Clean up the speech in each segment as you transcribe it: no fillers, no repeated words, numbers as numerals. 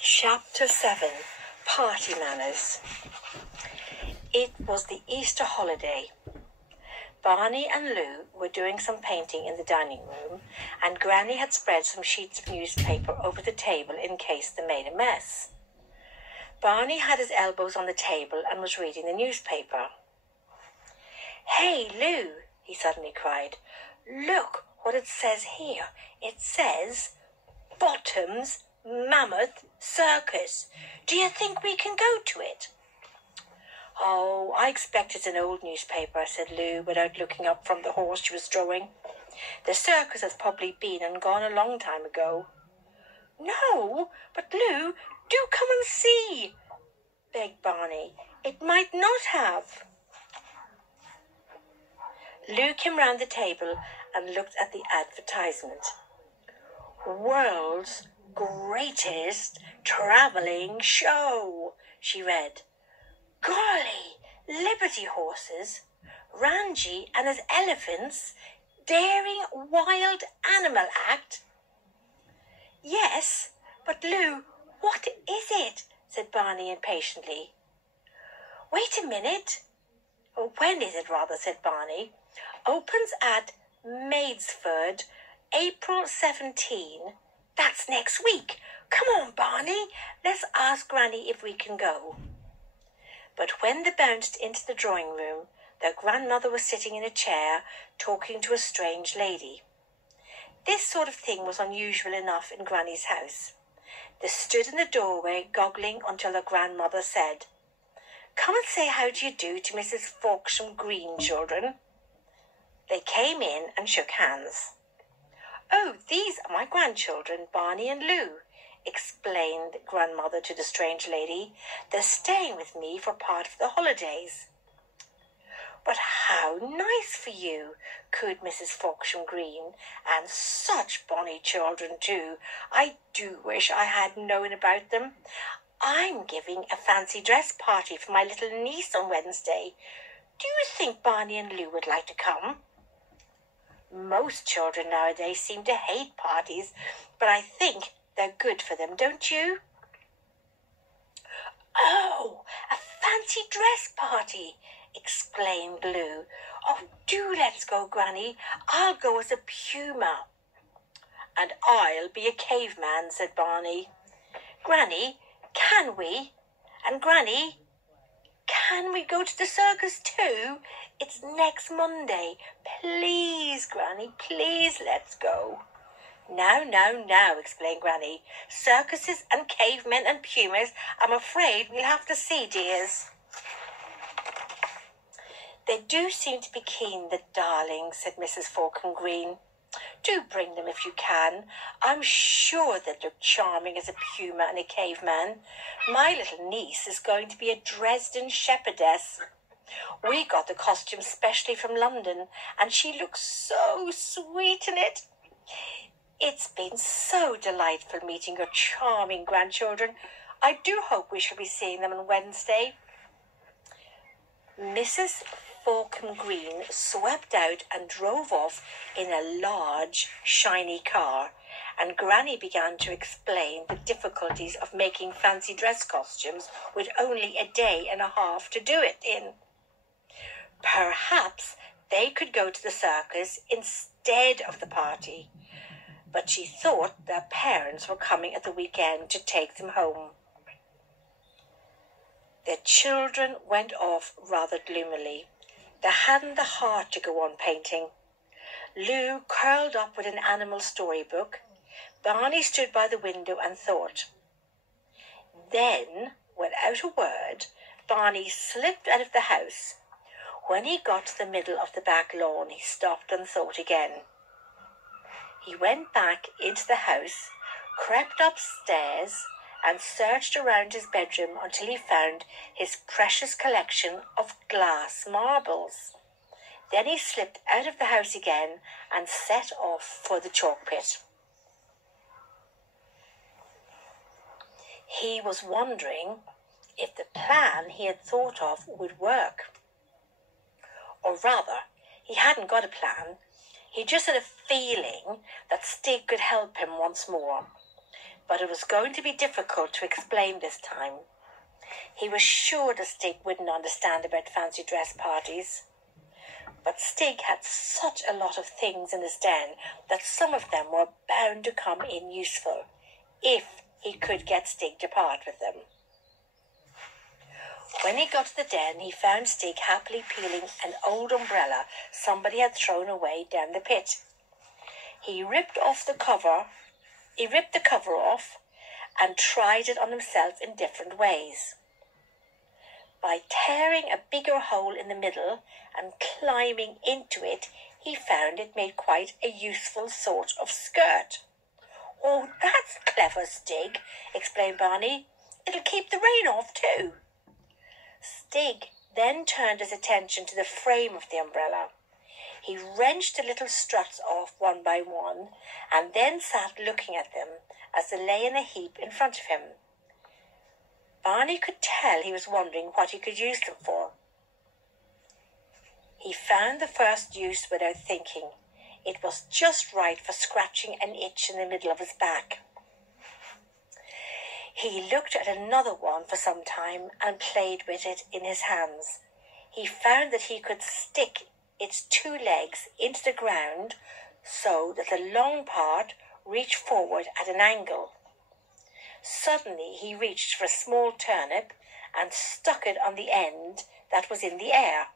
Chapter 7, Party Manners. It was the Easter holiday. Barney and Lou were doing some painting in the dining room, and Granny had spread some sheets of newspaper over the table in case they made a mess. Barney had his elbows on the table and was reading the newspaper. "Hey, Lou," he suddenly cried. "Look what it says here. It says, Bottom's Mammoth Circus. Do you think we can go to it?" "Oh, I expect it's an old newspaper," said Lou, without looking up from the horse she was drawing. "The circus has probably been and gone a long time ago." "No, but Lou, do come and see," begged Barney. "It might not have." Lou came round the table and looked at the advertisement. "World's Greatest Travelling Show," she read. "Golly, Liberty horses, Ranji and his elephants, daring wild animal act." "Yes, but Lou, what is it?" said Barney impatiently. "Wait a minute." "When is it, rather?" said Barney. "Opens at Maidstone, April 17. That's next week. Come on, Barney. Let's ask Granny if we can go." But when they bounced into the drawing room, their grandmother was sitting in a chair talking to a strange lady. This sort of thing was unusual enough in Granny's house. They stood in the doorway goggling until their grandmother said, "Come and say how do you do to Mrs. Fawksham Green, children." They came in and shook hands. "Oh, these are my grandchildren, Barney and Lou," explained grandmother to the strange lady. "They're staying with me for part of the holidays." "But how nice for you," cooed Mrs. Fawksham Green. "And such bonny children too. I do wish I had known about them. I'm giving a fancy dress party for my little niece on Wednesday. Do you think Barney and Lou would like to come?" "Most children nowadays seem to hate parties, but I think they're good for them, don't you?" "Oh, a fancy dress party!" exclaimed Lou. "Oh, do let's go, Granny. I'll go as a puma." "And I'll be a caveman," said Barney. "Granny, can we? And Granny, can we go to the circus too? It's next Monday. Please, Granny, please let's go." Now, explained Granny. "Circuses and cavemen and pumas, I'm afraid we'll have to see, dears." "They do seem to be keen, the darlings," said Mrs. Fawksham Green. "Do bring them if you can. I'm sure they'd look charming as a puma and a caveman. My little niece is going to be a Dresden shepherdess. We got the costume specially from London, and she looks so sweet in it. It's been so delightful meeting your charming grandchildren. I do hope we shall be seeing them on Wednesday." Mrs. Fawksham Green swept out and drove off in a large, shiny car, and Granny began to explain the difficulties of making fancy dress costumes with only a day and a half to do it in. Perhaps they could go to the circus instead of the party, but she thought their parents were coming at the weekend to take them home. The children went off rather gloomily. They hadn't the heart to go on painting. Lou curled up with an animal storybook. Barney stood by the window and thought. Then, without a word, Barney slipped out of the house. When he got to the middle of the back lawn, he stopped and thought again. He went back into the house, crept upstairs, and searched around his bedroom until he found his precious collection of glass marbles. Then he slipped out of the house again and set off for the chalk pit. He was wondering if the plan he had thought of would work. Or rather, he hadn't got a plan. He just had a feeling that Stig could help him once more. but it was going to be difficult to explain this time. He was sure that Stig wouldn't understand about fancy dress parties. But Stig had such a lot of things in his den that some of them were bound to come in useful, if he could get Stig to part with them. When he got to the den, he found Stig happily peeling an old umbrella somebody had thrown away down the pit. He ripped the cover off and tried it on himself in different ways. By tearing a bigger hole in the middle and climbing into it, he found it made quite a useful sort of skirt. "Oh, that's clever, Stig," explained Barney. "It'll keep the rain off too." Stig then turned his attention to the frame of the umbrella. He wrenched the little struts off one by one and then sat looking at them as they lay in a heap in front of him. Barney could tell he was wondering what he could use them for. He found the first use without thinking. It was just right for scratching an itch in the middle of his back. He looked at another one for some time and played with it in his hands. He found that he could stick its two legs into the ground so that the long part reached forward at an angle. Suddenly he reached for a small turnip and stuck it on the end that was in the air.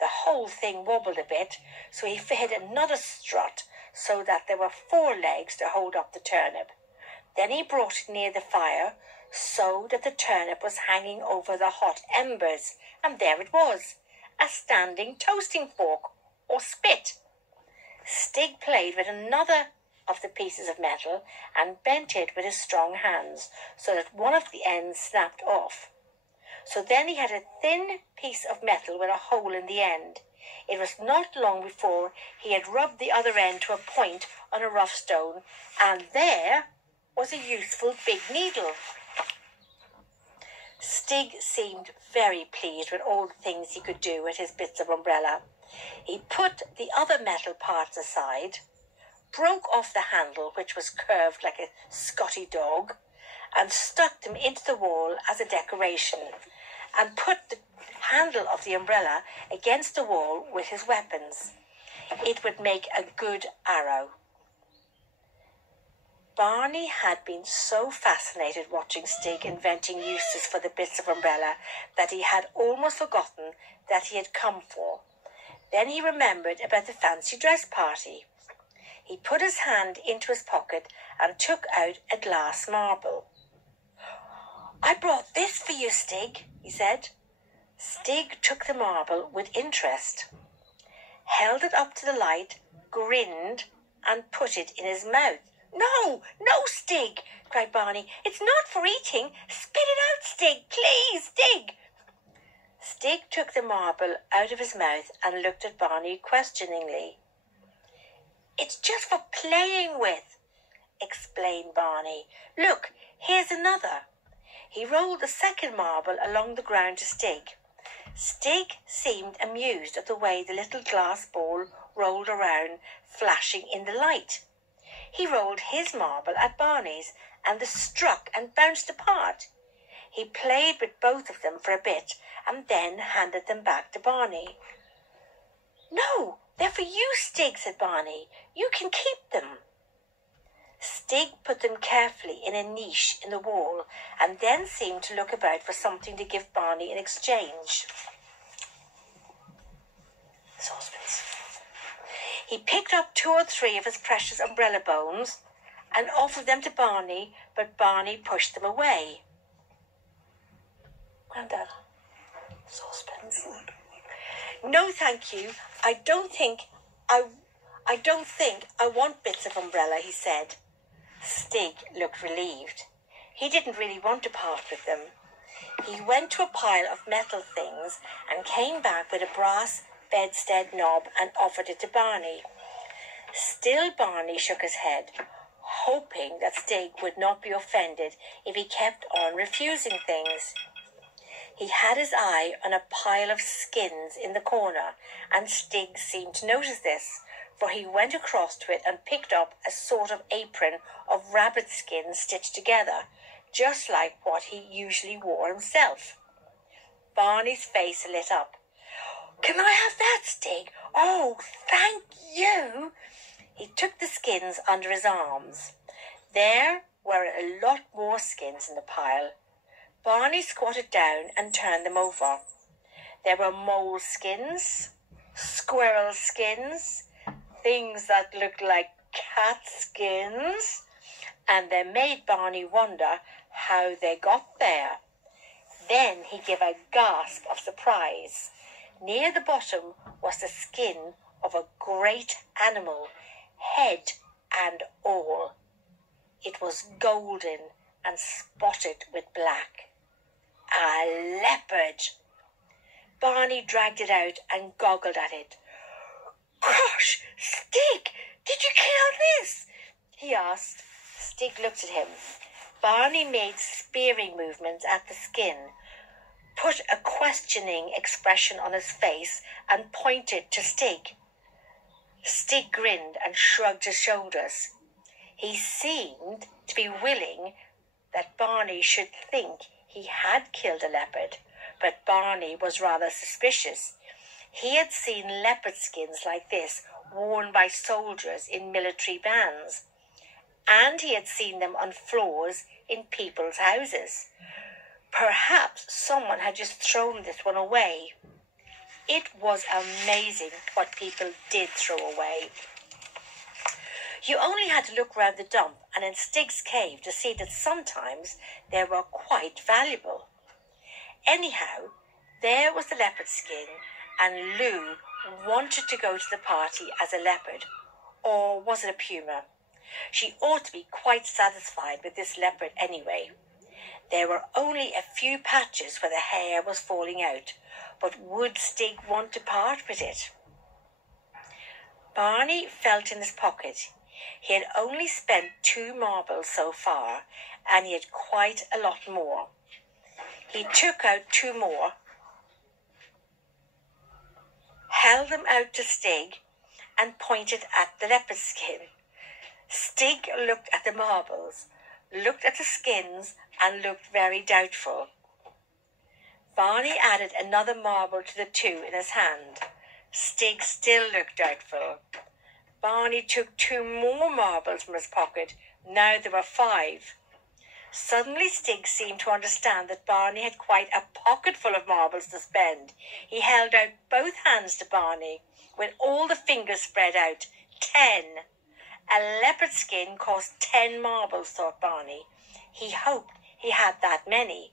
The whole thing wobbled a bit, so he fitted another strut so that there were 4 legs to hold up the turnip. Then he brought it near the fire so that the turnip was hanging over the hot embers, and there it was, a standing toasting fork or spit. Stig played with another of the pieces of metal and bent it with his strong hands so that one of the ends snapped off. So then he had a thin piece of metal with a hole in the end. It was not long before he had rubbed the other end to a point on a rough stone, and there was a useful big needle. Stig seemed very pleased with all the things he could do with his bits of umbrella. He put the other metal parts aside, broke off the handle, which was curved like a Scotty dog, and stuck them into the wall as a decoration, and put the handle of the umbrella against the wall with his weapons. It would make a good arrow. Barney had been so fascinated watching Stig inventing uses for the bits of umbrella that he had almost forgotten that he had come for. Then he remembered about the fancy dress party. He put his hand into his pocket and took out a glass marble. "I brought this for you, Stig," he said. Stig took the marble with interest, held it up to the light, grinned, and put it in his mouth. "No, no, Stig," cried Barney. "It's not for eating. Spit it out, Stig. Please, Stig." Stig took the marble out of his mouth and looked at Barney questioningly. "It's just for playing with," explained Barney. "Look, here's another." He rolled the second marble along the ground to Stig. Stig seemed amused at the way the little glass ball rolled around, flashing in the light. He rolled his marble at Barney's, and they struck and bounced apart. He played with both of them for a bit, and then handed them back to Barney. "No, they're for you, Stig," said Barney. "You can keep them." Stig put them carefully in a niche in the wall, and then seemed to look about for something to give Barney in exchange. Saucepans. He picked up 2 or 3 of his precious umbrella bones and offered them to Barney, but Barney pushed them away. Grandad, saucepans. "No, thank you. I don't think I want bits of umbrella," he said. Stig looked relieved. He didn't really want to part with them. He went to a pile of metal things and came back with a brass bedstead knob and offered it to Barney. Still Barney shook his head, hoping that Stig would not be offended if he kept on refusing things. He had his eye on a pile of skins in the corner, and Stig seemed to notice this, for he went across to it and picked up a sort of apron of rabbit skin stitched together, just like what he usually wore himself. Barney's face lit up. "Can I have that, Stig? Oh, thank you." He took the skins under his arms. There were a lot more skins in the pile. Barney squatted down and turned them over. There were mole skins, squirrel skins, things that looked like cat skins, and they made Barney wonder how they got there. Then he gave a gasp of surprise. Near the bottom was the skin of a great animal, head and all. It was golden and spotted with black. A leopard! Barney dragged it out and goggled at it. "Gosh, Stig, did you kill this?" he asked. Stig looked at him. Barney made spearing movements at the skin, put a questioning expression on his face, and pointed to Stig. Stig grinned and shrugged his shoulders. He seemed to be willing that Barney should think he had killed a leopard, but Barney was rather suspicious. He had seen leopard skins like this worn by soldiers in military bands, and he had seen them on floors in people's houses. Perhaps someone had just thrown this one away. It was amazing what people did throw away. You only had to look round the dump and in Stig's cave to see that sometimes they were quite valuable. Anyhow, there was the leopard skin, and Lou wanted to go to the party as a leopard. Or was it a puma? She ought to be quite satisfied with this leopard anyway. There were only a few patches where the hair was falling out, but would Stig want to part with it? Barney felt in his pocket. He had only spent 2 marbles so far, and he had quite a lot more. He took out 2 more, held them out to Stig, and pointed at the leopard skin. Stig looked at the marbles, looked at the skins, and looked very doubtful. Barney added another marble to the 2 in his hand. Stig still looked doubtful. Barney took 2 more marbles from his pocket. Now there were 5. Suddenly Stig seemed to understand that Barney had quite a pocket full of marbles to spend. He held out both hands to Barney, with all the fingers spread out. 10. A leopard skin cost 10 marbles, thought Barney. He hoped he had that many.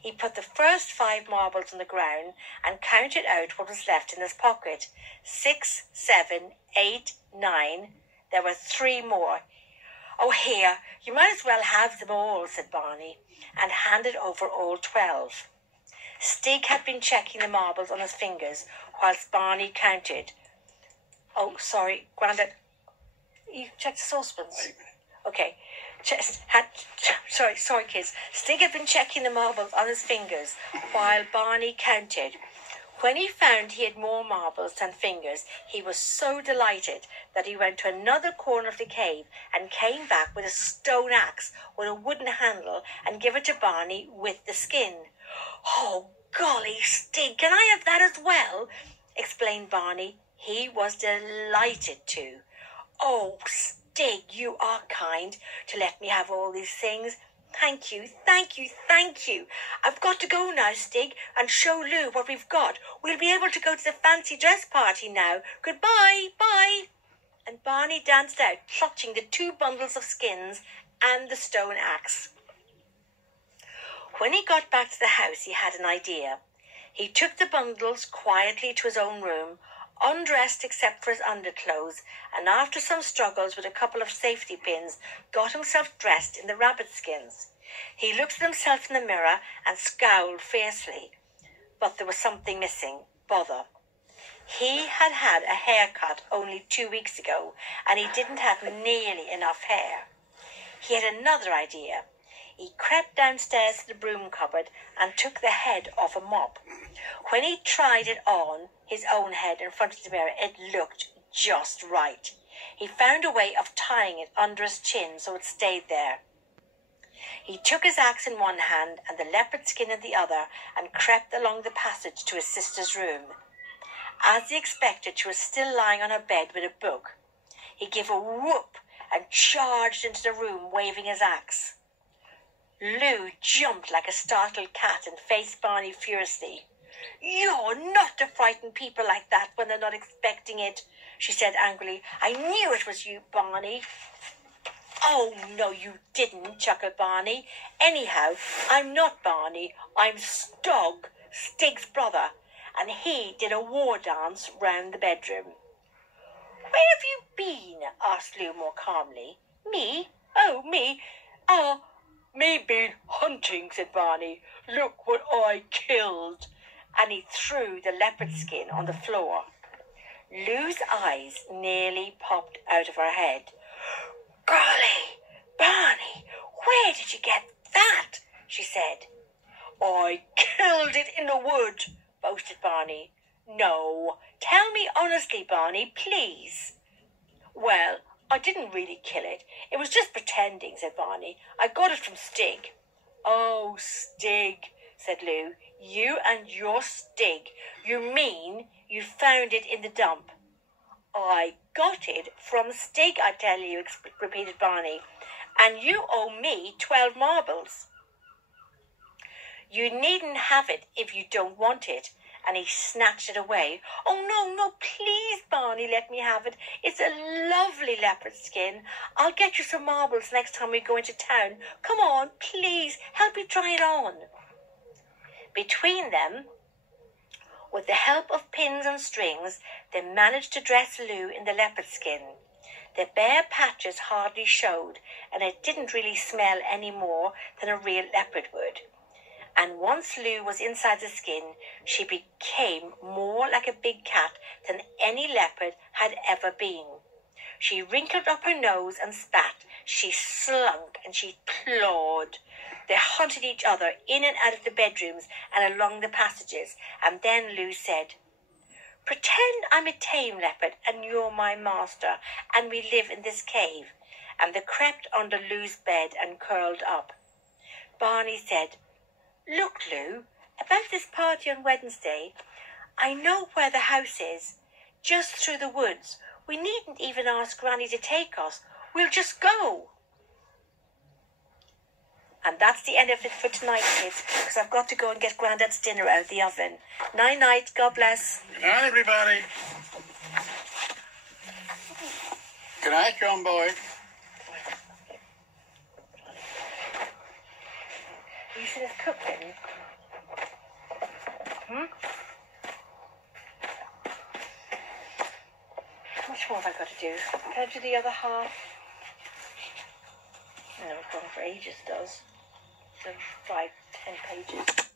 He put the first 5 marbles on the ground and counted out what was left in his pocket. 6, 7, 8, 9. There were 3 more. "Oh, here, you might as well have them all," said Barney, and handed over all 12. Stig had been checking the marbles on his fingers whilst Barney counted. "Oh, sorry, Grandad. You checked the saucepans?" "Okay. Sorry, kids." Stig had been checking the marbles on his fingers while Barney counted. When he found he had more marbles than fingers, he was so delighted that he went to another corner of the cave and came back with a stone axe with a wooden handle and gave it to Barney with the skin. "Oh, golly, Stig, can I have that as well?" explained Barney. He was delighted to. "Oh, Stig, you are kind to let me have all these things. Thank you. I've got to go now, Stig, and show Lou what we've got. We'll be able to go to the fancy dress party now. Goodbye, bye." And Barney danced out, clutching the 2 bundles of skins and the stone axe. When he got back to the house, he had an idea. He took the bundles quietly to his own room, undressed except for his underclothes, and after some struggles with a couple of safety pins, got himself dressed in the rabbit skins. He looked at himself in the mirror and scowled fiercely. But there was something missing. Bother. He had had a haircut only 2 weeks ago, and he didn't have nearly enough hair. He had another idea. He crept downstairs to the broom cupboard and took the head off a mop. When he tried it on his own head in front of the mirror, it looked just right. He found a way of tying it under his chin so it stayed there. He took his axe in one hand and the leopard skin in the other and crept along the passage to his sister's room. As he expected, she was still lying on her bed with a book. He gave a whoop and charged into the room, waving his axe. Lou jumped like a startled cat and faced Barney furiously. "You're not to frighten people like that when they're not expecting it," she said angrily. "I knew it was you, Barney." "Oh, no, you didn't," chuckled Barney. "Anyhow, I'm not Barney. I'm Stig, Stig's brother, and he did a war dance round the bedroom." "Where have you been?" asked Lou more calmly. "Me? Oh, me? Me been hunting," said Barney. "Look what I killed." And he threw the leopard skin on the floor. Lou's eyes nearly popped out of her head. "Golly, Barney, where did you get that?" she said. "I killed it in the wood," boasted Barney. "No, tell me honestly, Barney, please." "Well, I didn't really kill it. It was just pretending," said Barney. "I got it from Stig." "Oh, Stig," said Lou. "You and your Stig. You mean you found it in the dump?" "I got it from Stig, I tell you," repeated Barney. "And you owe me 12 marbles. You needn't have it if you don't want it." And he snatched it away. "Oh, no, please, Barney, let me have it. It's a lovely leopard skin. I'll get you some marbles next time we go into town. Come on, please, help me try it on." Between them, with the help of pins and strings, they managed to dress Lou in the leopard skin. The bare patches hardly showed, and it didn't really smell any more than a real leopard would. And once Lou was inside the skin, she became more like a big cat than any leopard had ever been. She wrinkled up her nose and spat. She slunk and she clawed. They hunted each other in and out of the bedrooms and along the passages, and then Lou said, "Pretend I'm a tame leopard and you're my master, and we live in this cave." And they crept under Lou's bed and curled up. Barney said, "Look, Lou, about this party on Wednesday, I know where the house is, just through the woods. We needn't even ask Granny to take us. We'll just go." And that's the end of it for tonight, kids, because I've got to go and get Grandad's dinner out of the oven. Night-night. God bless. Good night, everybody. Good night, John Boy. You should have cooked it. How much more have I got to do? Can I do the other half? No, it's gone for ages, does. So 5-10 pages.